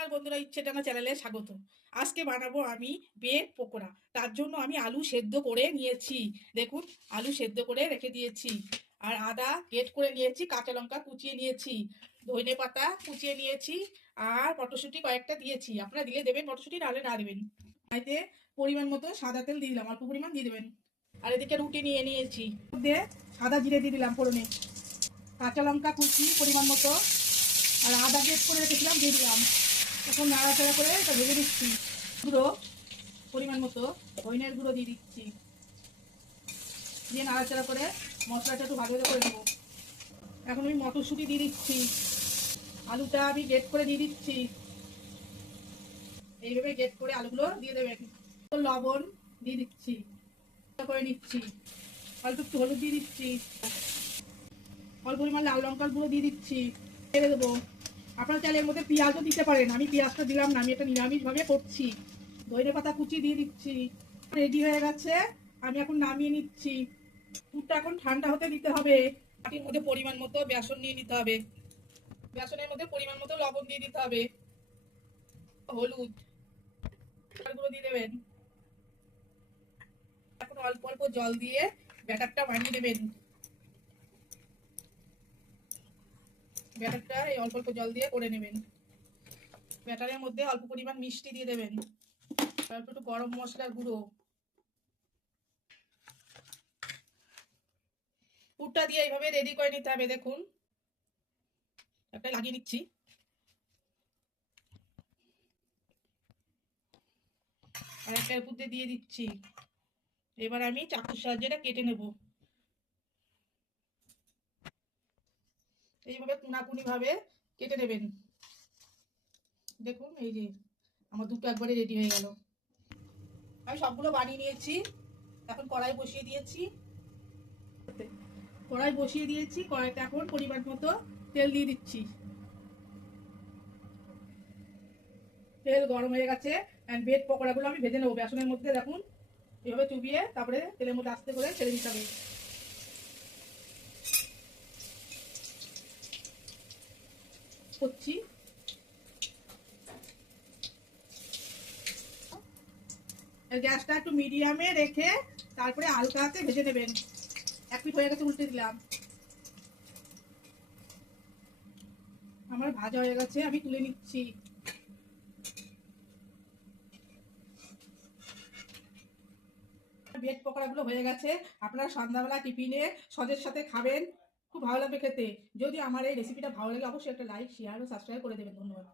নমস্কার বন্ধুরা, ইচ্ছেডাঙ্গা চ্যানেলে স্বাগত। আজকে বানাবো আমি ব্রেড পকোড়া। তার জন্য আমি আলু সেদ্ধ করে নিয়েছি। দেখুন, আলু সেদ্ধ করে রেখে দিয়েছি। আর আদা গ্রেট করে নিয়েছি, কাঁচা লঙ্কা কুচিয়ে নিয়েছি, ধনে পাতা কুচিয়ে নিয়েছি, আর মটরশুঁটি কয়েকটা দিয়েছি। আপনারা দিলে দেবেন মটরশুঁটি, নাহলে না দেবেন। এতে পরিমাণ মতো সাদা তেল দিয়ে দিলাম, অল্প পরিমাণ দিয়ে দেবেন। আর এদিকে রুটি নিয়ে নিয়েছি, দিয়ে সাদা জিরে দিয়ে দিলাম ফোড়নে, কাঁচা লঙ্কা কুচি পরিমাণ মতো, আর আদা গ্রেট করে রেখেছিলাম দিয়ে দিলাম। এখন নাড়াচাড়া করে এটা ভেজে দিচ্ছি। গুঁড়ো পরিমাণ মতো ধইনের গুঁড়ো দিয়ে দিচ্ছি, দিয়ে নাড়াচাড়া করে মশলাটা একটু ভালো করে দেবো। এখন আমি মটরশুঁটি দিয়ে দিচ্ছি, আলুটা আমি গ্রেট করে দিয়ে দিচ্ছি। এইভাবে গ্রেট করে আলুগুলো দিয়ে দেবেন। লবণ দিয়ে দিচ্ছি, করে নিচ্ছি, অল্প একটু হলুদ দিয়ে দিচ্ছি, অল্প পরিমাণ লাল লঙ্কার গুঁড়ো দিয়ে দিচ্ছি, ছেড়ে দেবো। আপনারা চাইলে এর মধ্যে পেঁয়াজও দিতে পারেন, আমি পেঁয়াজটা দিলাম না, আমি এটা নিরামিষভাবে করছি। ধনে পাতা কুচি দিয়ে দিচ্ছি। রেডি হয়ে গেছে, আমি এখন নামিয়ে নিচ্ছি। দুধটা এখন ঠান্ডা হতে দিতে হবে। বাটির মধ্যে পরিমাণ মতো বেসন নিয়ে নিতে হবে, বেসনের মধ্যে পরিমাণ মতো লবণ দিয়ে দিতে হবে, হলুদ গুঁড়ো দিয়ে দেবেন। এখন অল্প অল্প জল দিয়ে ব্যাটারটা বানিয়ে দেবেন। ব্যাটারটা এই অল্প অল্প জল দিয়ে করে নেবেন। ব্যাটারের মধ্যে অল্প পরিমাণ মিষ্টি দিয়ে দেবেন, অল্প একটু গরম মশলার গুঁড়ো, পুরটা দিয়ে এইভাবে রেডি করে নিতে হবে। দেখুন, একটা লাগিয়ে নিচ্ছি, আর একটা উপর দিয়ে দিচ্ছি। এবার আমি চাকুর সাহায্যে এটা কেটে নেব। এইভাবে কোনাকুনি ভাবে কেটে নেবেন। দেখুন, এই যে আমার দুটো একবারে রেডি হয়ে গেল। আমি সবগুলো বানিয়ে নিয়েছি। এখন কড়াই বসিয়ে দিয়েছি, কড়াইতে এখন পরিমাণ মতো তেল দিয়ে দিচ্ছি। তেল গরম হয়ে গেছে। ব্রেড পকোড়াগুলো আমি ভেজে নেবো বেসনের মধ্যে। দেখুন, এভাবে চুবিয়ে তারপরে তেলের মধ্যে আস্তে করে ছেড়ে দিতে হবে। করছি, গ্যাসটা একটু মিডিয়ামে রেখে তারপরে হালকা হাতে ভেজে নেবেন। এক পিঠ হয়ে গেছে, উল্টে দিলাম। আমার ভাজা হয়ে গেছে, আমি তুলে নিচ্ছি। ব্রেড পকোড়াগুলো হয়ে গেছে। আপনারা সন্ধ্যাবেলা টিফিনে সজের সাথে খাবেন, খুব ভালো লাগবে খেতে। যদি আমার এই রেসিপিটা ভালো লাগে, অবশ্যই একটা লাইক, শেয়ার ও সাবস্ক্রাইব করে দেবেন। ধন্যবাদ।